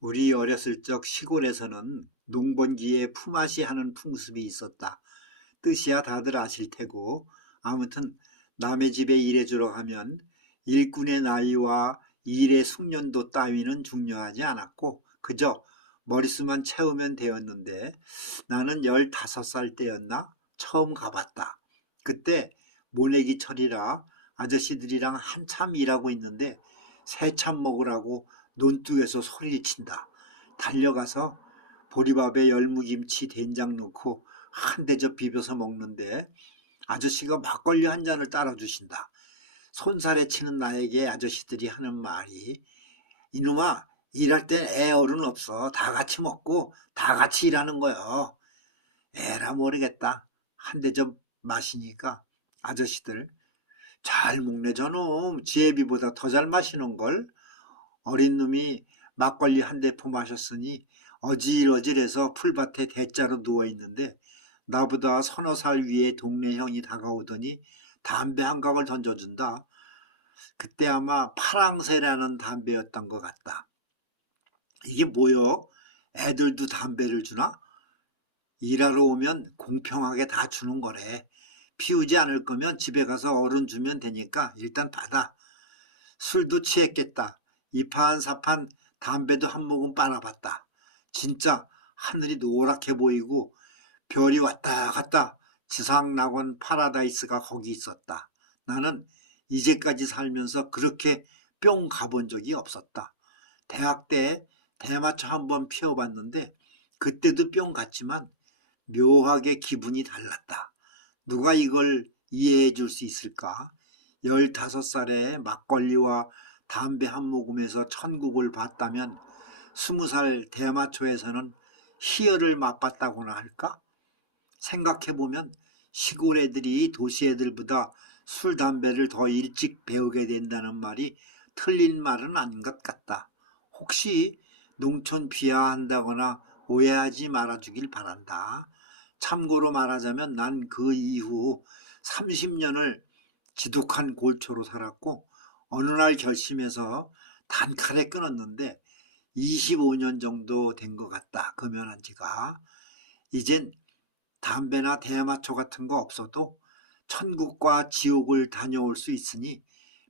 우리 어렸을 적 시골에서는 농번기에 품앗이 하는 풍습이 있었다. 뜻이야 다들 아실 테고 아무튼 남의 집에 일해주러 가면 일꾼의 나이와 일의 숙련도 따위는 중요하지 않았고 그저 머릿수만 채우면 되었는데 나는 15살 때였나 처음 가봤다. 그때 모내기철이라 아저씨들이랑 한참 일하고 있는데 새참 먹으라고 논둑에서 소리를 친다. 달려가서 보리밥에 열무김치 된장 넣고 한 대접 비벼서 먹는데 아저씨가 막걸리 한 잔을 따라 주신다. 손살에 치는 나에게 아저씨들이 하는 말이 이놈아 일할 땐 애 어른 없어 다 같이 먹고 다 같이 일하는 거요. 에라 모르겠다. 한 대접 마시니까 아저씨들 잘 먹네 저놈 지혜비보다 더 잘 마시는 걸 어린 놈이 막걸리 한 대포 마셨으니 어질어질해서 풀밭에 대자로 누워 있는데 나보다 서너 살 위에 동네 형이 다가오더니 담배 한 갑을 던져준다. 그때 아마 파랑새라는 담배였던 것 같다. 이게 뭐여? 애들도 담배를 주나? 일하러 오면 공평하게 다 주는 거래. 피우지 않을 거면 집에 가서 어른 주면 되니까 일단 받아. 술도 취했겠다. 이판 사판 담배도 한 모금 빨아봤다. 진짜 하늘이 노랗게 보이고 별이 왔다 갔다 지상 낙원 파라다이스가 거기 있었다. 나는 이제까지 살면서 그렇게 뿅 가본 적이 없었다. 대학 때 대마초 한번 피워봤는데 그때도 뿅 갔지만 묘하게 기분이 달랐다. 누가 이걸 이해해 줄 수 있을까? 15살에 막걸리와 담배 한 모금에서 천국을 봤다면 20살 대마초에서는 희열을 맛봤다고나 할까? 생각해보면 시골 애들이 도시 애들보다 술, 담배를 더 일찍 배우게 된다는 말이 틀린 말은 아닌 것 같다. 혹시 농촌 비하한다거나 오해하지 말아주길 바란다. 참고로 말하자면 난 그 이후 30년을 지독한 골초로 살았고 어느 날 결심해서 단칼에 끊었는데 25년 정도 된 것 같다. 금연한 지가. 이젠 담배나 대마초 같은 거 없어도 천국과 지옥을 다녀올 수 있으니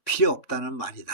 필요 없다는 말이다.